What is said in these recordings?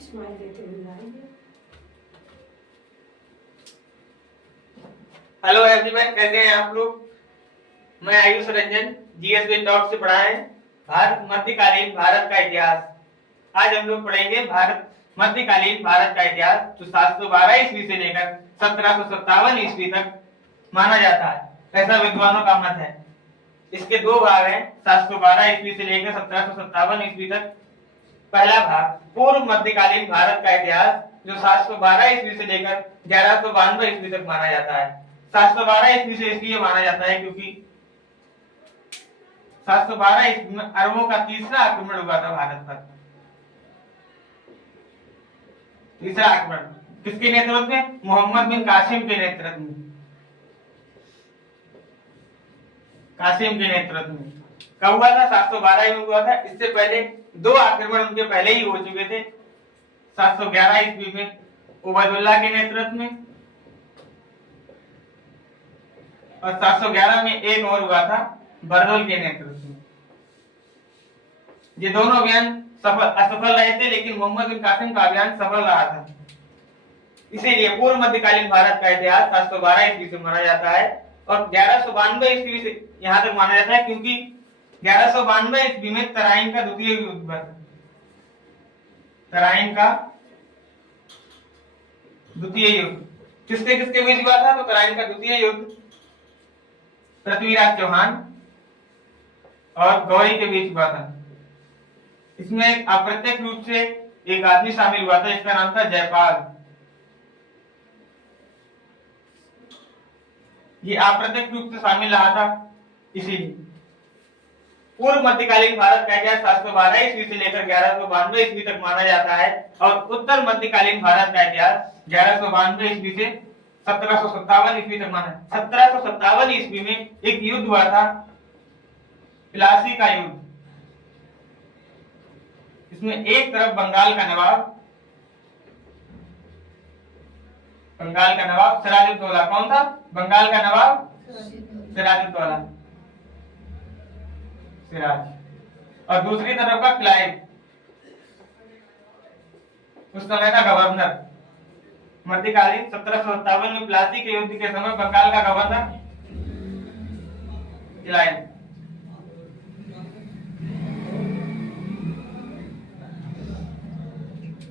Smile देते हुए लाएंगे। हेलो एवरीवन, कैसे हैं आप लोग। मैं आयुष रंजन जीएसबी टॉप से पढ़ा है भारत मध्यकालीन भारत का इतिहास। आज हम लोग पढ़ेंगे भारत मध्यकालीन भारत का इतिहास, जो 712 ईस्वी से लेकर 1757 ईस्वी तक माना जाता है, ऐसा विद्वानों का मत है। इसके दो भाग हैं, 712 ईस्वी से लेकर 1757 ईस्वी तक। पहला भाग पूर्व मध्यकालीन भारत का इतिहास, जो 712 ईस्वी से लेकर 1192 ईस्वी तक माना जाता है। 712 ईस्वी से इसलिए माना जाता है क्योंकि 712 ईस्वी में अरबों का तीसरा आक्रमण हुआ था भारत पर। तीसरा आक्रमण किसके नेतृत्व में? मोहम्मद बिन कासिम के नेतृत्व में। कासिम के नेतृत्व में कब हुआ था? 712 में हुआ था। इससे पहले दो आक्रमण उनके पहले ही हो चुके थे। 711 ईस्वी में उबैदुल्लाह के नेतृत्व में, और 711 में एक और हुआ था बरदौल के नेतृत्व में। ये दोनों अभियान असफल रहे थे, लेकिन मोहम्मद बिन कासिम का अभियान सफल रहा था। इसीलिए पूर्व मध्यकालीन भारत का इतिहास 712 ईस्वी से माना जाता है, और 1192 ईस्वी से यहाँ तक माना जाता है क्योंकि 1192 ईस्वी में तराइन का द्वितीय युद्ध हुआ था। तराइन का द्वितीय युद्ध किसके किसके बीच हुआ था? तो तराइन का द्वितीय युद्ध पृथ्वीराज चौहान और गौरी के बीच हुआ था। इसमें अप्रत्यक्ष रूप से एक आदमी शामिल हुआ था, इसका नाम था जयपाल। ये अप्रत्यक्ष रूप से शामिल रहा था। इसीलिए पूर्व मध्यकालीन भारत का इतिहास 712 ईस्वी से लेकर 1192 ईस्वी तक माना जाता है, और उत्तर मध्यकालीन भारत का इतिहास 1192 ईस्वी से 1757 ईस्वी तक माना। 1757 ईस्वी में एक युद्ध हुआ था, प्लासी का युद्ध। इसमें एक तरफ बंगाल का नवाब सिराजुद्दौला। कौन था? बंगाल का नवाब सिराजुद्दौला, सिराज। और दूसरी तरफ का क्लाइव, उस समय का गवर्नर। मध्यकालीन 1757 में प्लासी के युद्ध के समय बंगाल का गवर्नर क्लाइव।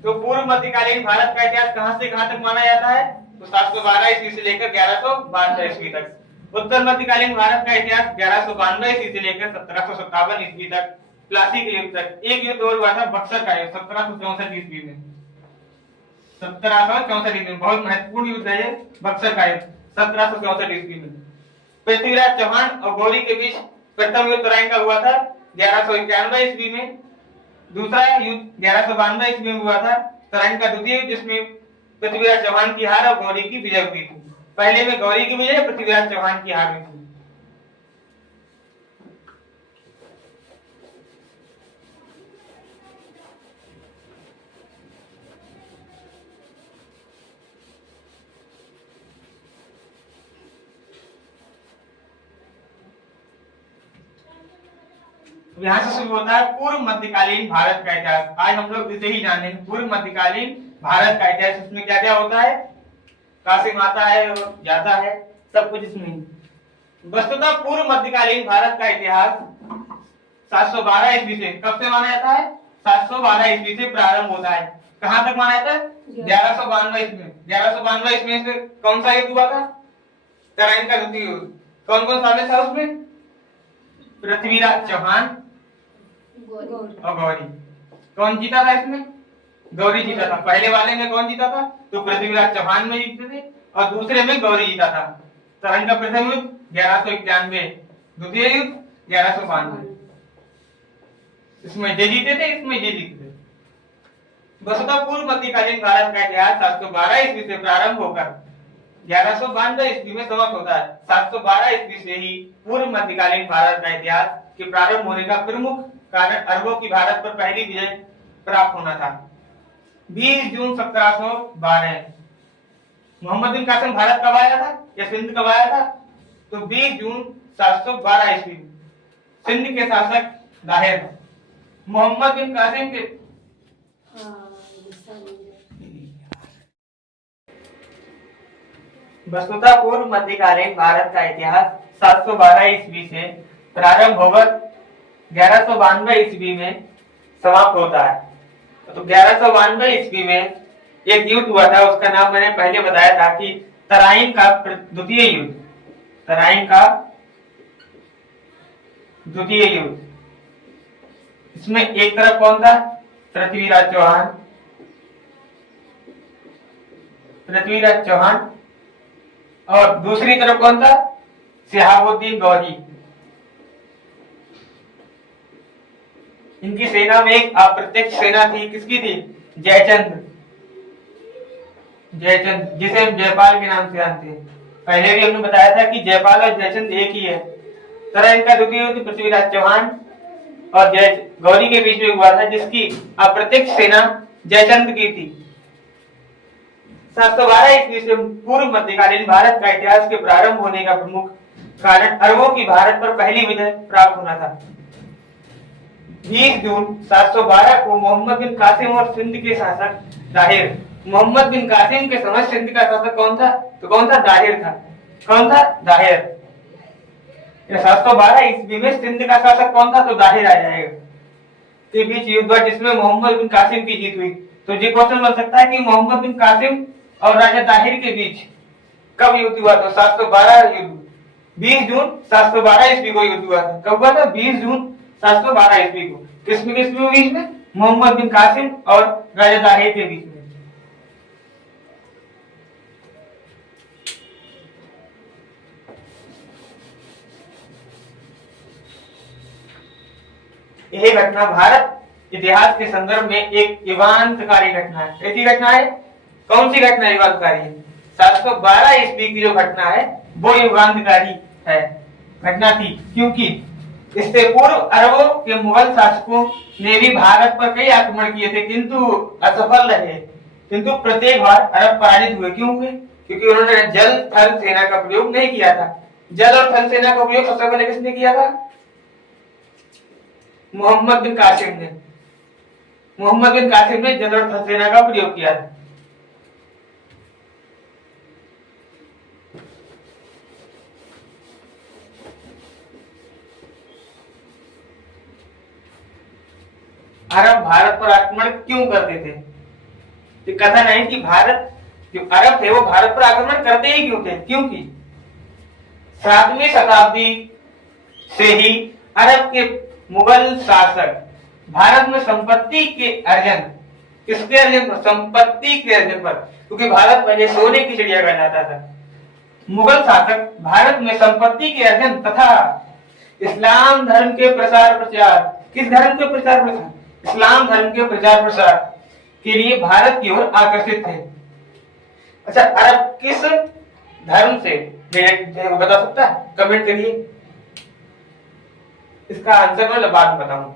तो पूर्व मध्यकालीन भारत का इतिहास कहां से कहां तक माना जाता है? तो 712 ईस्वी से लेकर 1192 ईस्वी तक। उत्तर मध्यकालीन भारत का इतिहास 1192 ईस्वी से लेकर 1757 ईस्वी तक, प्लासी के युद्ध तक। एक युद्ध और हुआ था, बक्सर का युद्ध, 1764 ईस्वी में। 1764 ईस्वी में बहुत महत्वपूर्ण युद्ध है ये, बक्सर का युद्ध 1764 ईस्वी में। पृथ्वीराज चौहान और गौरी के बीच प्रथम युद्ध तराइन का हुआ था 1191 ईस्वी में। दूसरा युद्ध 1192 ईस्वी में हुआ था, तराइन का द्वितीय युद्ध, जिसमें पृथ्वीराज चौहान की हार और गौरी की विजय हुई थी। पहले में गौरी की विजय, पृथ्वीराज चौहान की हार हुई थी। यहाँ से शुरू होता है पूर्व मध्यकालीन भारत का इतिहास। आज हम लोग इसे ही जानेंगे, पूर्व मध्यकालीन भारत का इतिहास। इसमें क्या क्या होता है? कासिम आता है और जाता है, सब कुछ इसमें। वस्तुतः पूर्व मध्यकालीन भारत का इतिहास 712 ईस्वी से, कब से माना जाता है? 712 ईस्वी से प्रारंभ होता है। कहां तक माना जाता है? 1192 ईस्वी में। 1192 ईस्वी से कौन सा युद्ध हुआ था? तराइन का द्वितीय युद्ध। कौन कौन शामिल था उसमें? पृथ्वीराज चौहान और गौरी। कौन जीता था इसमें? गौरी जीता था। पहले वाले में कौन जीता था? तो पृथ्वीराज चौहान में जीते थे, और दूसरे में गौरी जीता था। तराइन का प्रथम युद्ध 1191, द्वितीय युद्ध 1192। इसमें ये जीते थे, इसमें ये जीते थे। वस्तुतः पूर्व मध्यकालीन भारत का इतिहास 712 ईस्वी से प्रारंभ होकर 1192 ईस्वी में समाप्त होता है। 712 ईस्वी से ही पूर्व मध्यकालीन भारत का इतिहास के प्रारंभ होने का प्रमुख कारण अरबों की भारत पर पहली विजय प्राप्त होना था। 20 जून 1712 मोहम्मद बिन कासिम भारत कब आया था या सिंध कब आया था? तो 20 जून 712 ईस्वी सिंध के शासक दाहिर मोहम्मद बिन कासिम के वस्तुतः पूर्व मध्यकालीन भारत का इतिहास 712 ईस्वी से प्रारंभ होकर 1192 ईस्वी में समाप्त होता है। तो 1192 ईस्वी में एक युद्ध हुआ था, उसका नाम मैंने पहले बताया था कि तराइन का द्वितीय युद्ध। तराइन का द्वितीय युद्ध, इसमें एक तरफ कौन था? पृथ्वीराज चौहान, पृथ्वीराज चौहान, और दूसरी तरफ कौन था? शहाबुद्दीन गौरी। इनकी सेना में एक अप्रत्यक्ष सेना थी, किसकी थी? जयचंद्र, जयचंद्र जिसे हम जयपाल के नाम से जानते हैं। पहले भी हमने बताया था कि जयपाल और जयचंद्र एक ही है। तरह इनका द्वितीय युद्ध पृथ्वीराज चौहान और जय गौरी के बीच में हुआ था, जिसकी अप्रत्यक्ष सेना जयचंद्र की थी। 712 ईस्वी से पूर्व मध्यकालीन भारत का इतिहास के प्रारंभ होने का प्रमुख कारण अरबों की भारत पर पहली विजय प्राप्त होना था। 20 जून 712 को मोहम्मद बिन कासिम और सिंध के शासक दाहिर, मोहम्मद बिन कासिम के समय सिंध का शासक कौन था? तो कौन था? दाहिर था। कौन था? दाहिर। 712 ईस्वी में सिंध का शासक कौन था? तो दाहिर आ जाएगा। के बीच युद्ध हुआ जिसमें मोहम्मद बिन कासिम की जीत हुई। तो ये क्वेश्चन बन सकता है कि मोहम्मद बिन कासिम और राजा दाहिर के बीच कब युद्ध हुआ? तो 712 युद्ध 20 जून 712 ईस्वी को युद्ध हुआ था। कब हुआ था? 20 जून 712 ईस्वी को। किसमें बीच में? मोहम्मद बिन कासिम और राजा दाहिर के बीच में। यह घटना भारत इतिहास के संदर्भ में एक युगांतकारी घटना है। कैसी घटना है? कौन सी घटना युगांतकारी है? 712 ईस्वी की जो घटना है वो युगांतकारी है घटना थी, क्योंकि इससे पूर्व अरबों के मुगल शासकों ने भी भारत पर कई आक्रमण किए थे, किंतु असफल रहे। किंतु प्रत्येक बार अरब पराजित हुए। क्यों हुए? क्योंकि उन्होंने जल थल सेना का प्रयोग नहीं किया था। जल और थल सेना का प्रयोग सबसे पहले किसने किया था? मोहम्मद बिन कासिम ने। मोहम्मद बिन कासिम ने जल और थल सेना का प्रयोग किया था। अरब भारत पर आक्रमण क्यों करते थे? तो कथन है कि भारत जो अरब थे वो भारत पर आक्रमण करते ही क्यों थे? क्योंकि 7वीं शताब्दी से ही अरब के मुगल शासक भारत में संपत्ति के अर्जन, किसके अर्जन पर? संपत्ति के अर्जन पर, क्योंकि भारत पहले सोने की चिड़िया कहलाता था। मुगल शासक भारत में संपत्ति के अर्जन तथा इस्लाम धर्म के प्रसार प्रचार, किस धर्म के प्रचार प्रसार? इस्लाम धर्म के प्रचार प्रसार के लिए भारत की ओर आकर्षित थे। अच्छा, अरब किस धर्म से बता सकता है? कमेंट करिए। इसका आंसर मैं बाद में बताऊंगा।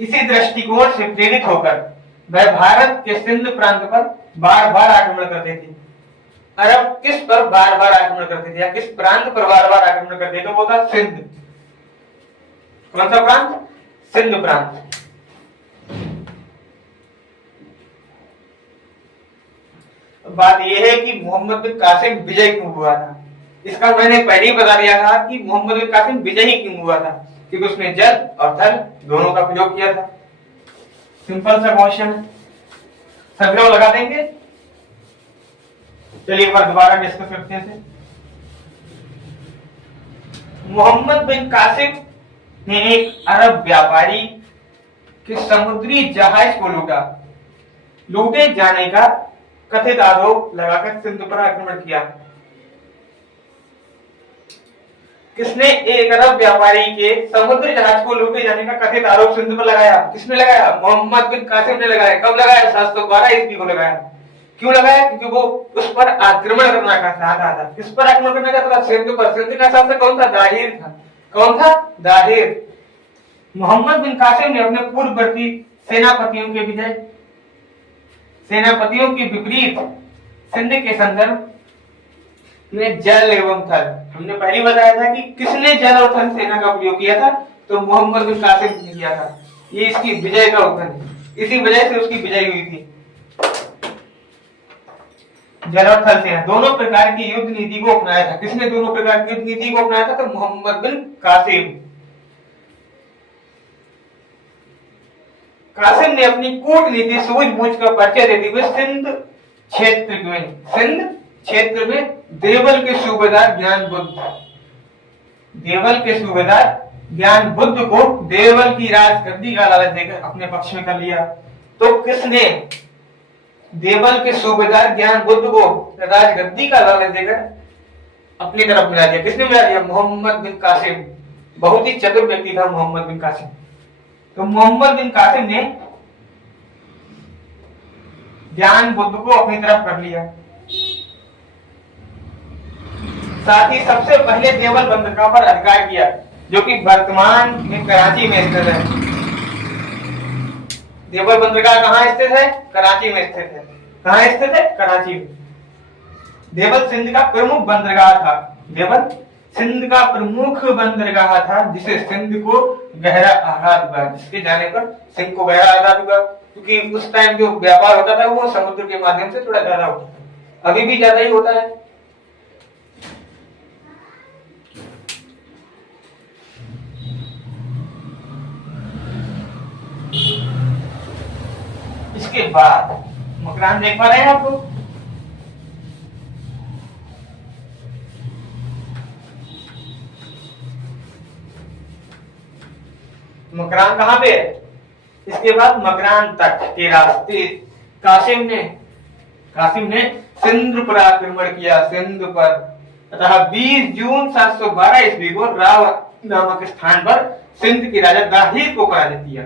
इसी दृष्टिकोण से प्रेरित होकर वह भारत के सिंध प्रांत पर बार बार आक्रमण करते थे। अरब किस पर बार बार आक्रमण करते थे या किस प्रांत पर बार बार आक्रमण करते थे? तो वो था सिंध। कौन सा प्रांत? सिंध प्रांत। बात यह है कि मोहम्मद बिन कासिम विजय क्यों हुआ था? इसका मैंने पहले ही बता दिया था कि मोहम्मद बिन कासिम विजयी क्यों हुआ था, क्योंकि उसने जल और थल दोनों का प्रयोग किया था। सिंपल सा क्वेश्चन है, सभी लोग लगा देंगे। चलिए एक बार दोबारा डिस्कस करते हैं। मोहम्मद बिन कासिम ने एक अरब व्यापारी के समुद्री जहाज को लूटे जाने का कथित आरोप लगाकर सिंध पर आक्रमण किया। किसने? एक अरब व्यापारी के समुद्री जहाज को लूटे जाने का कथित आरोप सिंध पर लगाया। किसने लगाया? मोहम्मद बिन कासिम ने लगाया। कब लगाया? 712 ईस्वी को लगाया। क्यों लगाया? क्योंकि वो उस पर आक्रमण करना चाहता था। किस पर आक्रमण करना चाहता था? सिंध पर। सिंध का शासक कौन था? दाहिर था। कौन था? दाहिर। मोहम्मद बिन कासिम ने अपने पूर्ववर्ती सेनापतियों के विपरीत सिंध के संदर्भ में जल एवं थल, हमने पहले बताया था कि किसने जल और थल सेना का प्रयोग किया था? तो मोहम्मद बिन कासिम ने किया था। ये इसकी विजय का उदाहरण है। इसी वजह से उसकी विजय हुई थी। जल और थल सेना दोनों प्रकार की युद्ध नीति को अपनाया था। किसने दोनों प्रकार की युद्ध नीति को अपनाया था? तो मोहम्मद बिन कासिम। कासिम ने अपनी कूटनीति सूझबूझ का परिचय देते हुए सिंध क्षेत्र में देवल के सूबेदार ज्ञान बुद्ध को देवल की राजगद्दी का लालच देकर अपने पक्ष में कर लिया। तो किसने देवल के सूबेदार ज्ञान बुद्ध को राजगद्दी का लालच देकर अपनी तरफ मिला दिया? किसने मिला दिया? मोहम्मद बिन कासिम। बहुत ही चतुर व्यक्ति था मोहम्मद बिन कासिम। तो मोहम्मद बिन कासिम ने ज्ञान बुद्ध को अपनी तरफ कर लिया। साथ ही सबसे पहले देवल बंदरगाह पर अधिकार किया, जो कि वर्तमान में कराची में स्थित है। देवल बंदरगाह कहाँ स्थित है? कराची में स्थित है। कहाँ स्थित है? कराची में। देवल सिंध का प्रमुख बंदरगाह था। देवल सिंध का प्रमुख बंदरगाह था, जिसे सिंध को गहरा आघात हुआ, जिसके जाने पर सिंध को गहरा आघात हुआ, क्योंकि उस टाइम जो व्यापार होता था वो समुद्र के माध्यम से थोड़ा ज्यादा होता था। अभी भी ज्यादा ही होता है। इसके बाद मकरान देख पा रहे हैं आप लोग? मकरान कहां पे है? इसके बाद मकरान तट के रास्ते कासिम ने सिंध पर आक्रमण किया। सिंध पर अतः 20 जून 712 ईस्वी को राव नामक स्थान पर सिंध के राजा दाहिर को पराजित किया।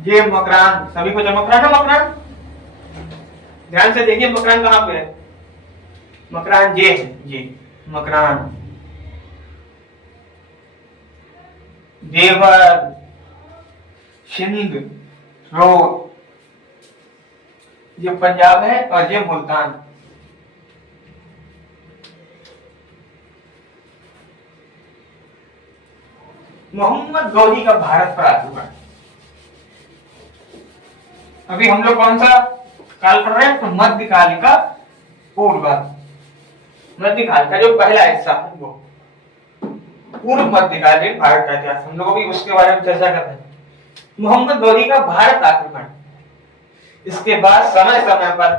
ये मकरान, सभी को मकरान है। मकरान ध्यान से देखिए, मकरान कहां पे है? मकरान ये है, ये मकरान देवर सिंध रोड, ये पंजाब है और ये मुल्तान। मोहम्मद गौरी का भारत पर आक्रमण। अभी हम लोग कौन सा काल पढ़ रहे हैं? तो मध्यकाल का पूर्व, मध्यकाल का जो पहला हिस्सा है वो पूर्व मध्यकालीन भारत का इतिहास। हम लोग भी उसके बारे में चर्चा करते हैं। मोहम्मद गौरी का भारत आक्रमण। इसके बाद समय समय पर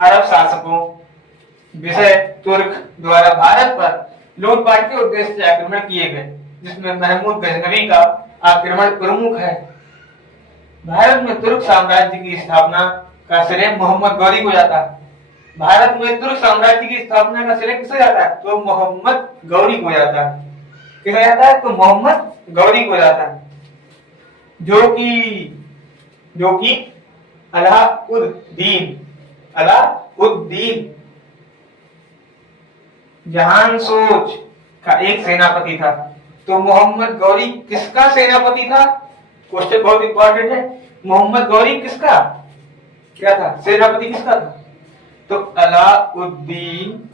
अरब शासकों विजय तुर्क द्वारा भारत पर लूटपाट के उद्देश्य से आक्रमण किए गए, जिसमें महमूद गजनवी का आक्रमण प्रमुख है। भारत में तुर्क साम्राज्य की स्थापना का श्रेय मोहम्मद गौरी को जाता है। भारत में तुर्क साम्राज्य की स्थापना का श्रेय किसे जाता है? तो मोहम्मद गौरी को जाता है। किसे जाता है? तो मोहम्मद गौरी को जाता है, जो कि अलाउद्दीन जहानशोज का एक सेनापति था। तो मोहम्मद गौरी किसका सेनापति था? क्वेश्चन बहुत इंपॉर्टेंट है। मोहम्मद गौरी किसका क्या था? सेनापति किसका था? तो अलाउद्दीन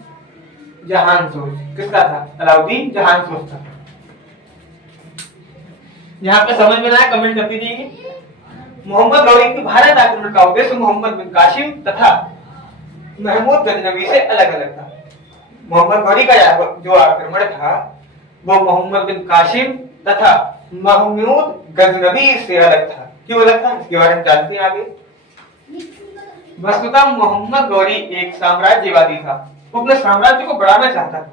जहानशोज। किसका था? अलाउद्दीन जहानशोज था। यहाँ पे समझ में आया? कमेंट करती दीजिए। मोहम्मद गौरी के भारत आक्रमण का उद्देश्य मोहम्मद बिन कासिम तथा महमूद गजनवी से अलग अलग था। मोहम्मद गौरी का जो आक्रमण था वो मोहम्मद बिन कासिम तथा महमूद गजनवी से अलग था। क्यों अलग था? इसके बारे में जानते हैं आगे। वस्तुतः मोहम्मद गौरी एक साम्राज्यवादी था। वो अपने साम्राज्य को बढ़ाना चाहता था।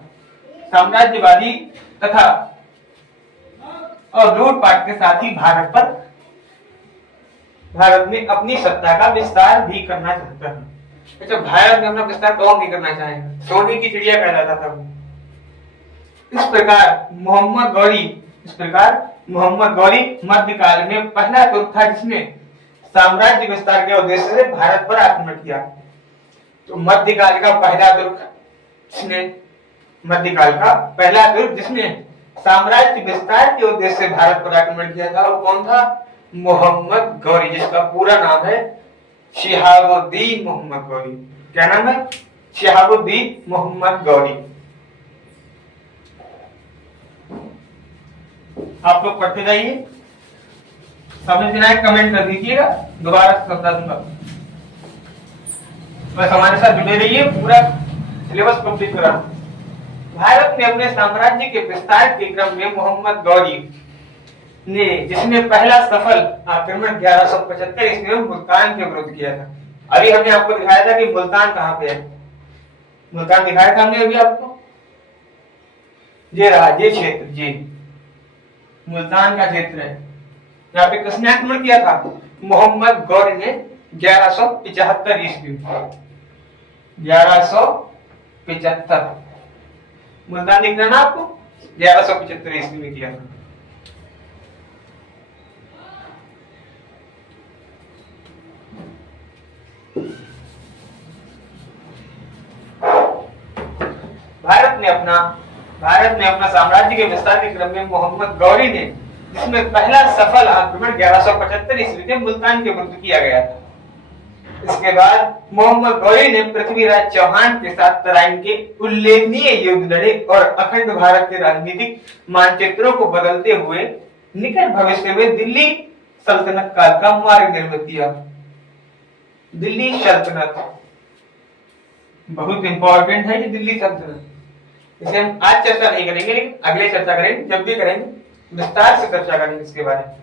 साम्राज्यवादी तथा और लूटपाट के साथ ही भारत में अपनी सत्ता का विस्तार भी करना चाहता है। अच्छा, भारत में अपना विस्तार कौन नहीं करना चाहेगा? सोने की चिड़िया कहलाता था वो। इस प्रकार मोहम्मद गौरी मध्यकाल में पहला तुर्क था जिसने साम्राज्य विस्तार के उद्देश्य से भारत पर आक्रमण किया। तो मध्यकाल का पहला तुर्क जिसने साम्राज्य विस्तार के उद्देश्य से भारत पर आक्रमण किया था वो कौन था? मोहम्मद गौरी, जिसका पूरा नाम है शिहाबुद्दीन मोहम्मद गौरी। क्या नाम है? शिहाबुद्दीन मोहम्मद गौरी। आप लोग पढ़ते जाइए। समझ में आए कमेंट कर दीजिएगा, दोबारा समझा दूंगा। बस हमारे साथ जुड़े रहिए, पूरा सिलेबस कंप्लीट करा। भारत में अपने साम्राज्य के विस्तार के क्रम में मोहम्मद गौरी ने जिसने पहला सफल आक्रमण 1175 ईस्वी में मुल्तान के विरुद्ध किया था। अभी हमने आपको दिखाया था कि मुल्तान कहाँ पे है, मुल्तान दिखाया था हमने अभी आपको, ये रहा ये क्षेत्र, जी मुल्तान का क्षेत्र है। यहाँ पे किसने आक्रमण किया था? मोहम्मद गौरी ने 1175 ईस्वी, 1175 मुल्तान दिख रहा ना आपको, 1175 ईस्वी में किया था। भारत में अपना साम्राज्य के विस्तार के क्रम में मोहम्मद गौरी ने जिसमें पहला सफल आक्रमण 1175 ईस्वी में मुल्तान के विरुद्ध किया गया था। इसके बाद मोहम्मद गौरी ने पृथ्वीराज चौहान के साथ तराइन के उल्लेखनीय युद्ध लड़े और अखंड भारत के राजनीतिक मानचित्रों को बदलते हुए निकट भविष्य में दिल्ली सल्तनत काल का मार्ग निर्मित किया। दिल्ली सल्तनत बहुत इंपॉर्टेंट है, कि दिल्ली सल्तनत, इसे हम आज चर्चा नहीं करेंगे, लेकिन अगले चर्चा करेंगे, जब भी करेंगे विस्तार से चर्चा करेंगे इसके बारे में।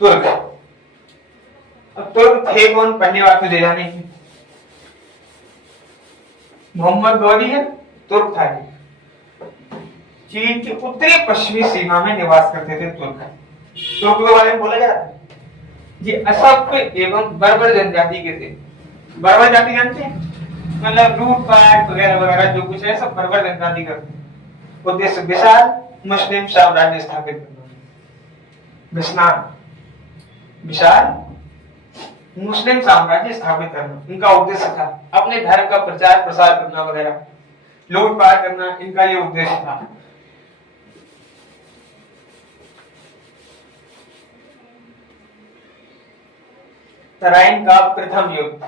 तुर्क, अब तुर्क थे कौन, पहली बात तो दे जाने की, मोहम्मद गौरी है, तुर्क था। चीन की उत्तरी पश्चिमी सीमा में निवास करते थे तुर्क। तुर्क के बारे में बोला जाता है ये असभ्य एवं बर्बर जनजाति के थे। बर्बर जाति जानते हैं, मतलब लूटपाट वगैरह वगैरह जो कुछ है सब बर्बर जनजाति करते हैं। उद्देश्य विशाल मुस्लिम साम्राज्य स्थापित करना, विशाल मुस्लिम साम्राज्य स्थापित करना इनका उद्देश्य था। अपने धर्म का प्रचार प्रसार करना वगैरह, लूटपाट करना, इनका ये उद्देश्य था। तराइन का प्रथम युद्ध,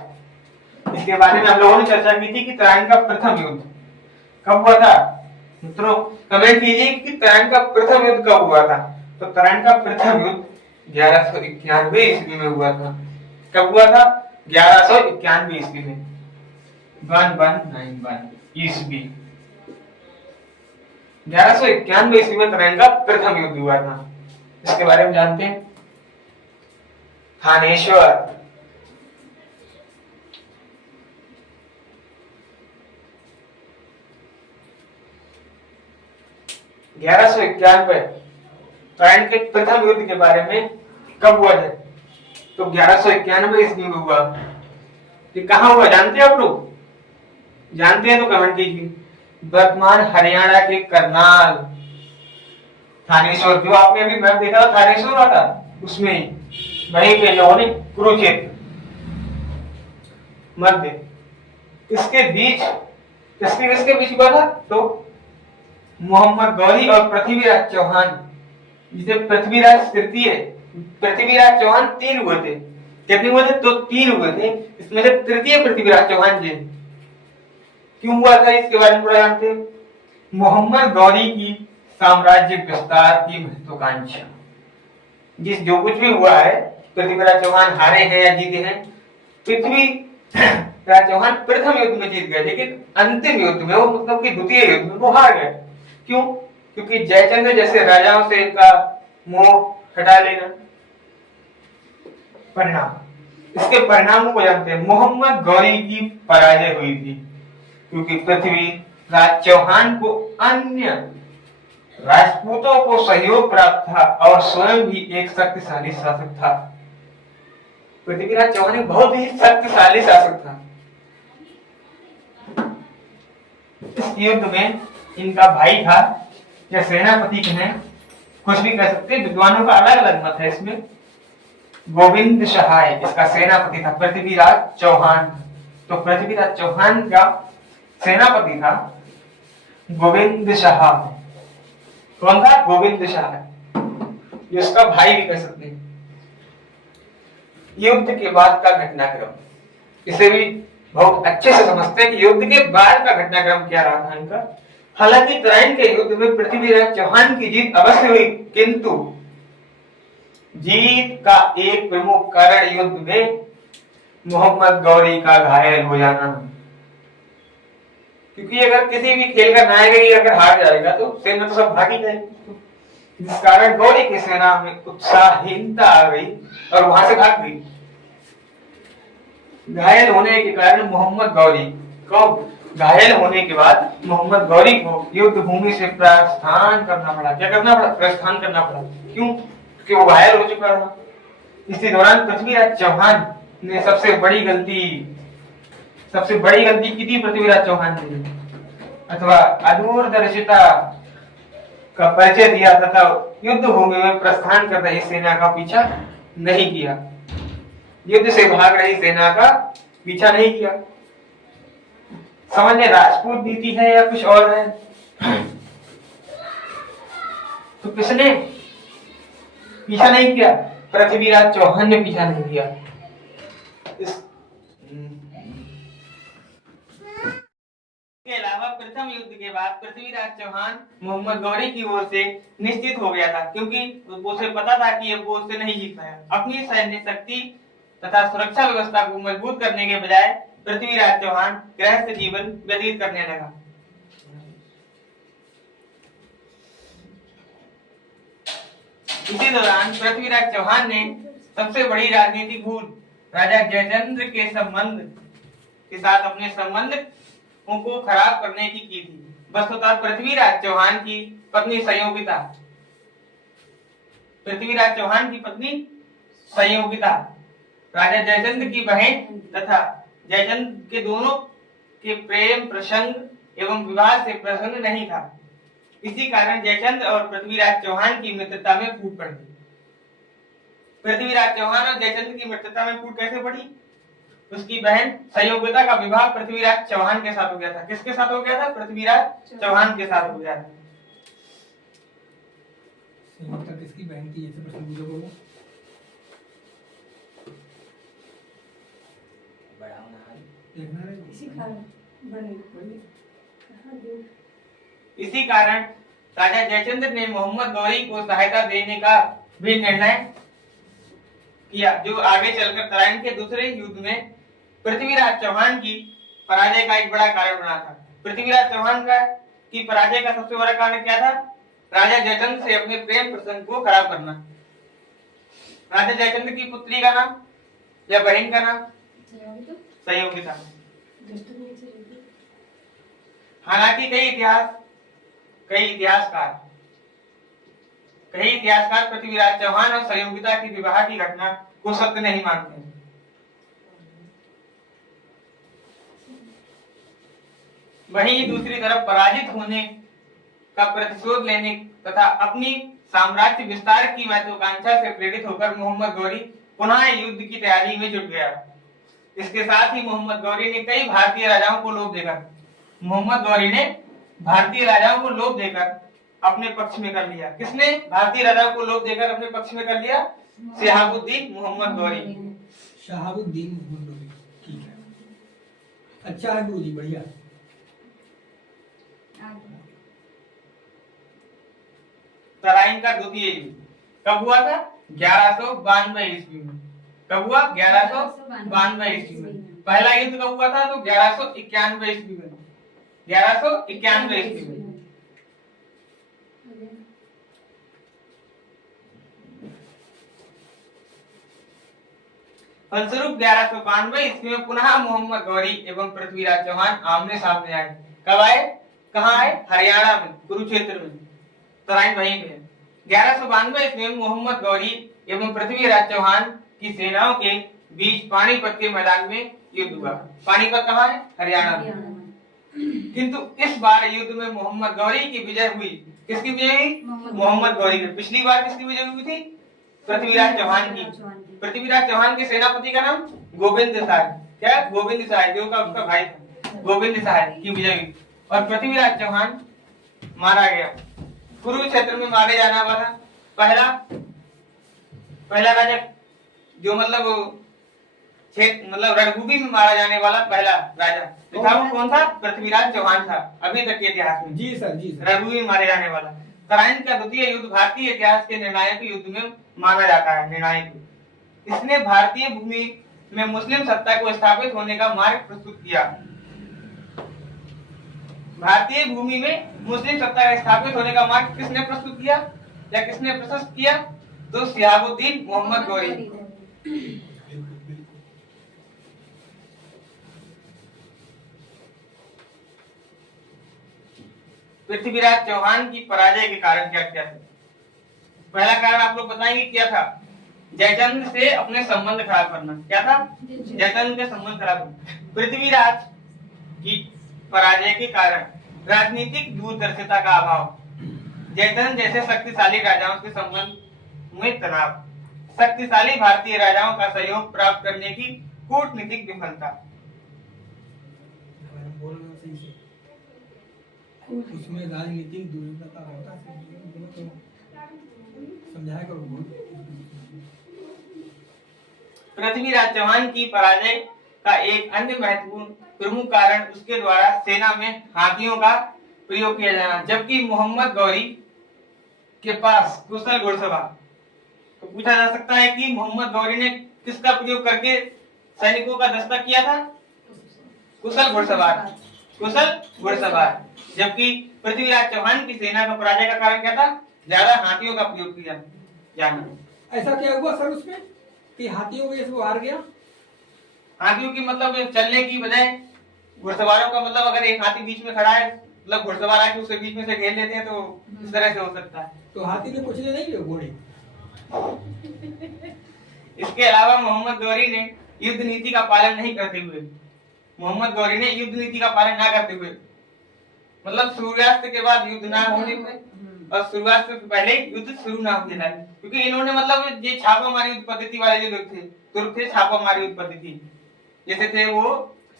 इसके बारे में हम लोगों ने चर्चा की थी कि तराइन का प्रथम युद्ध कब हुआ था। मित्रों कमेंट कीजिए कि तराइन का प्रथम युद्ध कब हुआ था। तो तराइन का प्रथम युद्ध 1191 ईस्वी में हुआ था। कब हुआ था? 1191 ईस्वी में, 1191 ईस्वी, 1191 ईस्वी में तराइन का प्रथम युद्ध हुआ था। इसके बारे में जानते हैं। थानेश्वर, तराइन के प्रथम युद्ध के बारे में कब हुआ है? तो 1191 ईस्वी में हुआ। ये कहाँ हुआ जानते हैं आप लोग? जानते हैं तो कमेंट कीजिए। वर्तमान हरियाणा के करनाल, थानेश्वर, जो आपने अभी मैप देखा था थानेश्वर था, उसमें वहीं पे लोगों ने कुरुक्षेत्र मध्य, इसके बीच किसके बीच हुआ था? तो मोहम्मद गौरी और पृथ्वीराज चौहान, जिसे पृथ्वीराज चौहान 3 हुए थे। कितने हुए थे? तो 3 हुए थे। इसमें से तृतीय पृथ्वीराज चौहान जी। क्यों हुआ था इसके बारे में पूरा जानते हैं। मोहम्मद गौरी की साम्राज्य विस्तार की महत्वाकांक्षा, जिस जो कुछ भी हुआ है, पृथ्वीराज चौहान हारे हैं या जीते हैं। पृथ्वीराज चौहान प्रथम युद्ध में जीत गए, लेकिन अंतिम युद्ध में, वो मतलब कि द्वितीय युद्ध में वो हार गए। क्यों? क्योंकि जयचंद्र जैसे राजाओं से इनका मोह हटा लेना। परिणाम, इसके परिणामों को जानते हैं। मोहम्मद गौरी की पराजय हुई थी, क्योंकि पृथ्वीराज चौहान को अन्य राजपूतों को सहयोग प्राप्त था और स्वयं भी एक शक्तिशाली शासक था। पृथ्वीराज चौहान एक बहुत ही शक्तिशाली शासक था। इस युद्ध में इनका भाई था या सेनापति कहें, कुछ भी कह सकते हैं, विद्वानों का अलग अलग मत है इसमें। गोविंद सहाय इसका सेनापति था, पृथ्वीराज चौहान। तो पृथ्वीराज चौहान का सेनापति था गोविंद सहाय। कौन था? गोविंद सहाय, इसका भाई भी कह सकते हैं। युद्ध के बाद का घटनाक्रम, इसे भी बहुत अच्छे से समझते हैं कि युद्ध के बाद का घटनाक्रम क्या रहा था इनका। हालांकि तराइन के युद्ध में पृथ्वीराज चौहान की जीत अवश्य हुई, किंतु जीत का एक प्रमुख कारण युद्ध में मोहम्मद गौरी का घायल हो जाना, क्योंकि अगर किसी भी खेल का नायक ही अगर हार जाएगा तो सेना तो सब भागी जाएगी। इस कारण गौरी की सेना में उत्साहहीनता आ गई और वहां से भाग गई। घायल होने के कारण मोहम्मद गौरी को घायल होने के बाद मोहम्मद गौरी को युद्ध भूमि से प्रस्थान करना पड़ा। क्या करना पड़ा? प्रस्थान करना पड़ा। क्यों? क्योंकि वो घायल हो चुका था। इसी दौरान पृथ्वीराज चौहान ने सबसे बड़ी गलती की थी पृथ्वीराज चौहान ने, अथवा अदूरदर्शिता का परिचय दिया तथा युद्ध भूमि में प्रस्थान कर रही सेना का पीछा नहीं किया। युद्ध से भाग रही सेना का पीछा नहीं किया। सामान्य राजपूत नीति है या कुछ और है? तो किसने पीछा नहीं किया? पृथ्वीराज चौहान ने पीछा नहीं किया। इसके अलावा प्रथम युद्ध के बाद पृथ्वीराज चौहान मोहम्मद गौरी की ओर से निश्चित हो गया था, क्योंकि उसे पता था कि अब वो उससे नहीं जीत पाया। अपनी सैन्य शक्ति तथा सुरक्षा व्यवस्था को मजबूत करने के बजाय पृथ्वीराज चौहान गृहस्थ जीवन व्यतीत करने लगा। इसी दौरान पृथ्वीराज चौहान ने सबसे बड़ी राजनीतिक भूल राजा जयचंद्र के संबंध के साथ अपने संबंध को खराब करने की थी। वस्तुतः पृथ्वीराज चौहान की पत्नी संयोगिता राजा जयचंद्र की बहन तथा जयचंद्र के दोनों के प्रेम प्रसंग एवं विवाह से प्रसन्न नहीं था। इसी कारण जयचंद्र और पृथ्वीराज चौहान की मित्रता में फूट पड़ गई। पृथ्वीराज चौहान और जयचंद्र की मित्रता में फूट कैसे पड़ी? उसकी बहन संयोगिता का विवाह पृथ्वीराज चौहान के साथ हो गया था। किसके साथ हो गया था? पृथ्वीराज चौहान के साथ हो गया था। संयोगिता किसकी बहन थी? ऐसे प्रश्न पूछो। इसी कारण राजा जयचंद्र ने मोहम्मद गौरी को सहायता देने का भी निर्णय किया, जो आगे चलकर तराइन के दूसरे युद्ध में पृथ्वीराज चौहान की पराजय का एक बड़ा कारण बना था। पृथ्वीराज चौहान की पराजय का सबसे बड़ा कारण क्या था? राजा जयचंद्र से अपने प्रेम प्रसंग को खराब करना। राजा जयचंद्र की पुत्री का नाम या बहन का नाम? संयोगिता। हालांकि कई इतिहासकार पृथ्वीराज चौहान और संयोगिता की विवाह की घटना को सत्य नहीं मानते हैं। वहीं दूसरी तरफ पराजित होने का प्रतिशोध लेने तथा अपनी साम्राज्य विस्तार की महत्वाकांक्षा से प्रेरित होकर मोहम्मद गौरी पुनः युद्ध की तैयारी में जुट गया। इसके साथ ही मोहम्मद गौरी ने कई भारतीय राजाओं को लोभ देकर अपने पक्ष में कर लिया। किसने भारतीय राजाओं को लोभ देकर अपने पक्ष में कर लिया? शहाबुद्दीन मोहम्मद गौरी। ठीक है, अच्छा है गुरुजी, बढ़िया। तराइन का द्वितीय युद्ध कब हुआ था? 1192 ईस्वी में। कब हुआ? 1192 ईस्वी में। पहला युद्ध कब हुआ था? तो 1191 ईस्वी में। 1191 ईस्वी में। फलस्वरूप 1192 ईस्वी में पुनः मोहम्मद गौरी एवं पृथ्वीराज चौहान आमने सामने आए। कब आए? कहाँ आए? हरियाणा में, कुरुक्षेत्र में। तराइन वहीं पे। 1192 ईस्वी में मोहम्मद गौरी एवं पृथ्वीराज चौहान की सेनाओं के बीच पानीपत के मैदान में युद्ध हुआ। पानीपत कहाँ है? हरियाणा में। किंतु इस बार युद्ध में मोहम्मद गौरी की विजय हुई। किसकी विजय हुई? मोहम्मद गौरी की। पिछली बार किसकी विजय हुई थी? पृथ्वीराज चौहान की। पृथ्वीराज चौहान के सेनापति का नाम गोविंद साहब। क्या? गोविंद साहब, जो का उसका भाई था। गोविंद साहब की विजय हुई और पृथ्वीराज चौहान मारा गया। कुरुक्षेत्र में मारे जाने वाला पहला राजा, जो मतलब रणभूमि में मारा जाने वाला पहला राजा कौन था? पृथ्वीराज चौहान था। अभी तक के इतिहास में जी सर, रणभूमि में मारे जाने वाला तराइन का द्वितीय युद्ध भारतीय इतिहास के निर्णायक युद्ध में माना जाता है। निर्णायक इसने भारतीय भूमि में मुस्लिम सत्ता को स्थापित होने का मार्ग प्रस्तुत किया। भारतीय भूमि में मुस्लिम सत्ता का स्थापित होने का मार्ग किसने प्रस्तुत किया या किसने प्रशस्त किया? तो शिहाबुद्दीन मोहम्मद गौरी। पृथ्वीराज चौहान की पराजय के कारण क्या क्या थे? पहला कारण आप लोग बताएंगे क्या था? जयचंद से अपने संबंध खराब करना। क्या था? जयचंद के संबंध खराब करना। पृथ्वीराज की पराजय के कारण राजनीतिक दूरदर्शिता का अभाव, जयचंद जैसे शक्तिशाली राजाओं के संबंध में तनाव, शक्तिशाली भारतीय राजाओं का सहयोग प्राप्त करने की कूटनीतिक विफलता। उसमें राजनीतिक दूरदर्शिता होता है, समझाया करो। पृथ्वीराज चौहान की पराजय का एक अन्य महत्वपूर्ण प्रमुख कारण उसके द्वारा सेना में हाथियों का प्रयोग किया जाना, जबकि मोहम्मद गौरी के पास कुशल घुड़सवार। तो पूछा जा सकता है कि मोहम्मद गौरी ने किसका प्रयोग करके सैनिकों का दस्ता किया था? कुशल घुड़सवार। कुशल घुड़सवार। जबकि पृथ्वीराज चौहान की सेना का पराजय का कारण क्या था? ज्यादा हाथियों का प्रयोग किया जाना। ऐसा क्या हुआ सर उसमें कि हाथियों की वजह से वो हार गया? हाथियों की मतलब चलने की बजाय घुड़सवारों का मतलब अगर एक हाथी बीच में खड़ा है, मतलब घुड़सवार आके उसके बीच में से घेर लेते हैं, तो इस तरह से हो सकता है। तो हाथी ने कुछ नहीं किया घोड़े। इसके अलावा मोहम्मद गौरी ने युद्ध नीति का पालन नहीं करते हुए, मोहम्मद गौरी ने युद्ध नीति का पालन ना करते हुए, मतलब सूर्यास्त के बाद युद्ध ना होने पे और सूर्यास्त से पहले युद्ध शुरू ना होने लगे, क्योंकि इन्होंने मतलब ये छापामारी युद्ध पद्धति वाले जो लोग थे, तुर्क थे, छापामारी युद्ध पद्धति जैसे थे वो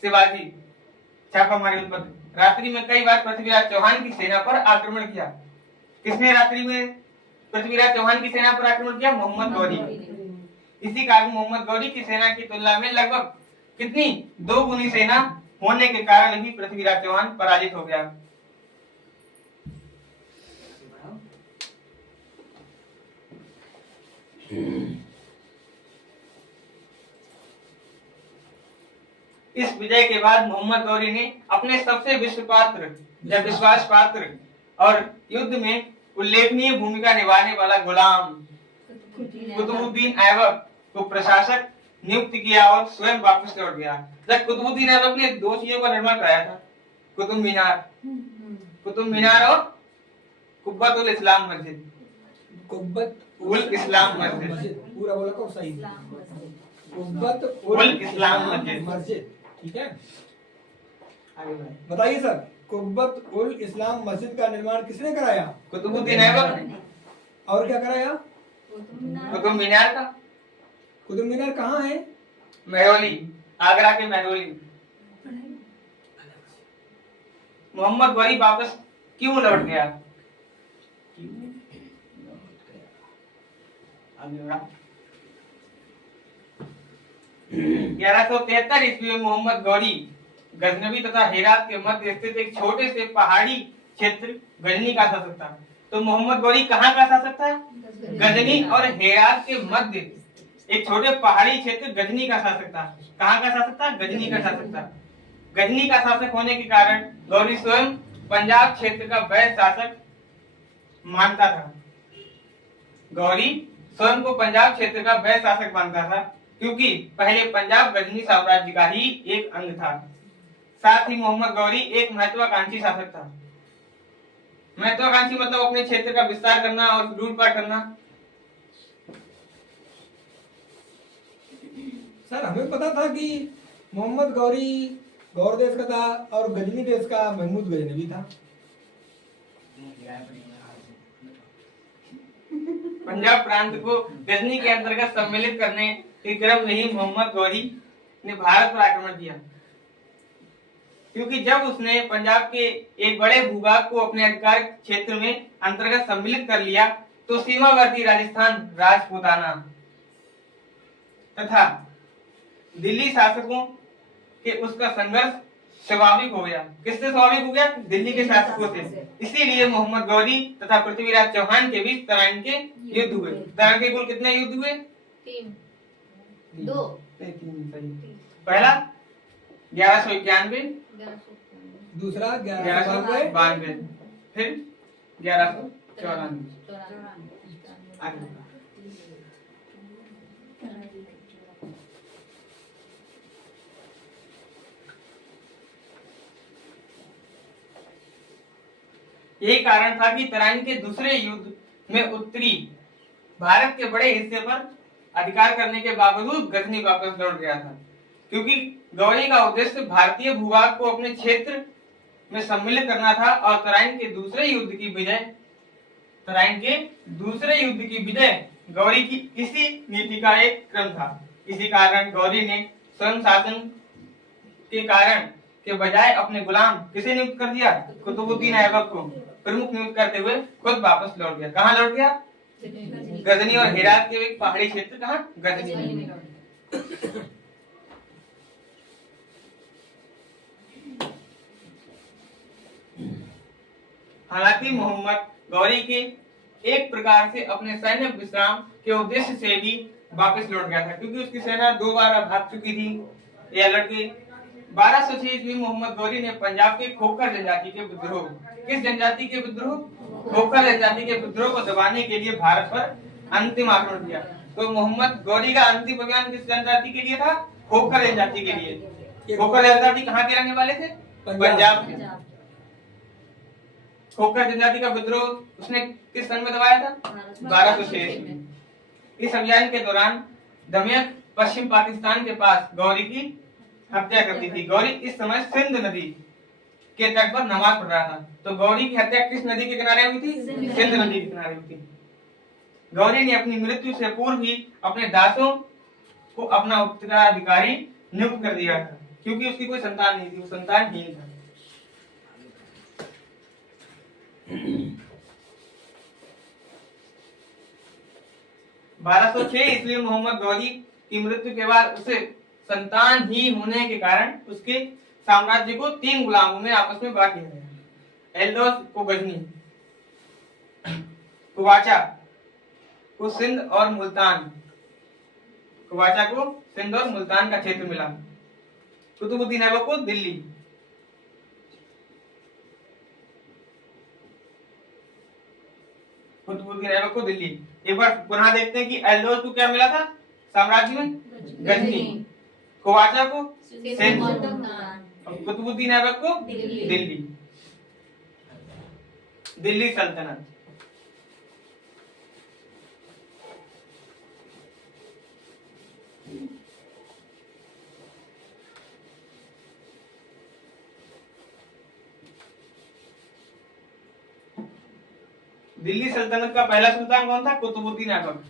शिवाजी, छापामारी युद्ध पद्धति। रात्रि में कई बार पृथ्वीराज चौहान की सेना पर आक्रमण किया। किसने रात्रि में पृथ्वीराज चौहान की सेना पर आक्रमण किया? मोहम्मद गौरी। इसी कारण मोहम्मद गौरी की सेना की तुलना में लगभग कितनी 2 गुनी सेना होने के कारण भी पृथ्वीराज चौहान पराजित हो गया। इस विजय के बाद मोहम्मद गौरी ने अपने सबसे विश्वास पात्र और युद्ध में उल्लेखनीय भूमिका निभाने वाला गुलाम कुतुबुद्दीन ऐबक को प्रशासक नियुक्त किया और स्वयं वापस लौट गया। जब कुतुबुद्दीन ऐबक ने 2 चीजों का निर्माण कराया था, कुतुब मीनार और कुब्बत उल इस्लाम मस्जिद। कुब्बत उल इस्लाम मस्जिद, पूरा बोला को सही। कुब्बत उल इस्लाम मस्जिद, ठीक है। बताइए सर, कुब्बत उल इस्लाम मस्जिद का निर्माण किसने कराया? कुतुबुद्दीन ऐबक ने। और क्या कराया? कुतुब मीनार का। कुतुब मीनार कहाँ है? महरौली, आगरा के महरौली। मोहम्मद गौरी वापस क्यों लौट गया? 1173 ईस्वी में मोहम्मद गौरी गजनवी तथा हेरात के मध्य स्थित एक छोटे से पहाड़ी क्षेत्र गजनी का शासक था। तो मोहम्मद गौरी कहाँ का शासक था? गजनी और हेरात के मध्य एक छोटे पहाड़ी क्षेत्र गजनी का शासक था। कहाँ का शासक था? गजनी का शासक था। गजनी का शासक होने के कारण गौरी स्वयं पंजाब क्षेत्र का वैध शासक मानता था। गौरी स्वयं को पंजाब क्षेत्र का वैध शासक मानता था, क्योंकि पहले पंजाब गजनी साम्राज्य का ही एक अंग था। साथ ही मोहम्मद गौरी एक महत्वाकांक्षी शासक था। महत्वाकांक्षी मतलब अपने क्षेत्र का विस्तार करना और लूटपाट करना। सर हमें पता था कि मोहम्मद गौरी गौर देश का था और गजनी देश का महमूद गजनवी था। पंजाब प्रांत को गजनी के अंतर्गत सम्मिलित करने के क्रम में ही मोहम्मद गौरी ने भारत पर आक्रमण किया, क्योंकि जब उसने पंजाब के एक बड़े भूभाग को अपने अधिकार क्षेत्र में अंतर्गत सम्मिलित कर लिया, तो सीमावर्ती राजस्थान, राजपूताना तथा दिल्ली शासकों के उसका संघर्ष स्वाभाविक हो गया। किससे स्वाभाविक हो गया? दिल्ली के शासकों से। इसीलिए मोहम्मद गौरी तथा पृथ्वीराज चौहान के बीच तराइन के युद्ध हुए। तराइन के कुल कितने युद्ध हुए? 3 2 पहला 1191, दूसरा 1192, फिर 1194। आगे यही कारण था कि तराइन के दूसरे युद्ध में उत्तरी भारत के बड़े हिस्से पर अधिकार करने के बावजूद गजनी वापस लौट गया था, क्योंकि गौरी का उद्देश्य भारतीय भूभाग को अपने क्षेत्र में सम्मिलित करना था और तराइन के दूसरे युद्ध की विजय गौरी की इसी नीति का एक क्रम था। इसी कारण गौरी ने स्वयं शासन के कारण के बजाय अपने गुलाम किसे नियुक्त कर दिया? कुतुबुद्दीन ऐबक को प्रमुख नियुक्त करते हुए खुद वापस लौट गया। कहाँ लौट गया? गजनी और हेरात के एक पहाड़ी क्षेत्र, कहाँ? गजनी। हालांकि मोहम्मद गौरी के एक प्रकार से अपने सैन्य विश्राम के उद्देश्य से भी वापस लौट गया था, क्योंकि उसकी सेना 2 बार भाग चुकी थी। यह लड़के 1206 ईस्वी मोहम्मद गौरी ने पंजाब के खोखर जनजाति के विद्रोह, किस जनजाति के विद्रोह? खोखर जनजाति के विद्रोह को दबाने के लिए भारत पर अंतिम आक्रमण किया। तो मोहम्मद गौरी का अंतिम अभियान किस जनजाति के लिए था? खोखर जनजाति के लिए। खोखर जनजाति कहाँ के रहने वाले थे? पंजाब के। खोखर जनजाति का विद्रोह उसने किस सन में दबाया था? 1206 में। इस अभियान के दौरान दमयक पश्चिम पाकिस्तान के पास गौरी की हत्या कर दी थी। गौरी इस समय सिंध नदी के तट पर नमाज पढ़ रहा था। तो गौरी की हत्या किस नदी के किनारे हुई थी? सिंध नदी के किनारे हुई थी। गौरी ने अपनी मृत्यु से पूर्व ही अपने दासों को अपना उत्तराधिकारी नियुक्त कर दिया था, क्योंकि उसकी कोई संतान नहीं थी, वो संतानहीन था। बारह सौ 1206 ईस्वी में मोहम्मद गौरी की मृत्यु के बाद उसे संतानहीन होने के कारण उसके साम्राज्य को 3 गुलामों में आपस में बांट दिया गया। एल्दोस को गजनी, कुवाचा को सिंध और मुल्तान, कुवाचा को सिंध और मुल्तान का क्षेत्र मिला। कुतुबुद्दीन ऐबक को दिल्ली। कुतुबुद्दीन ऐबक को दिल्ली। एक बार पुनः देखते हैं कि एल्दोस को क्या मिला था साम्राज्य में? गजनी। कुवाचा को सिंध और कुतुबुद्दीन ऐबक को दिल्ली। दिल्ली सल्तनत। दिल्ली सल्तनत का पहला सुल्तान कौन था? कुतुबुद्दीन ऐबक।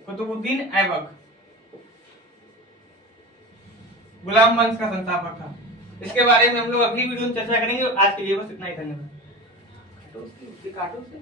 कुतुबुद्दीन ऐबक गुलाम वंश का संस्थापक था। इसके बारे में हम लोग अगली वीडियो में चर्चा करेंगे। आज के लिए बस इतना ही। धन्यवाद। काटो से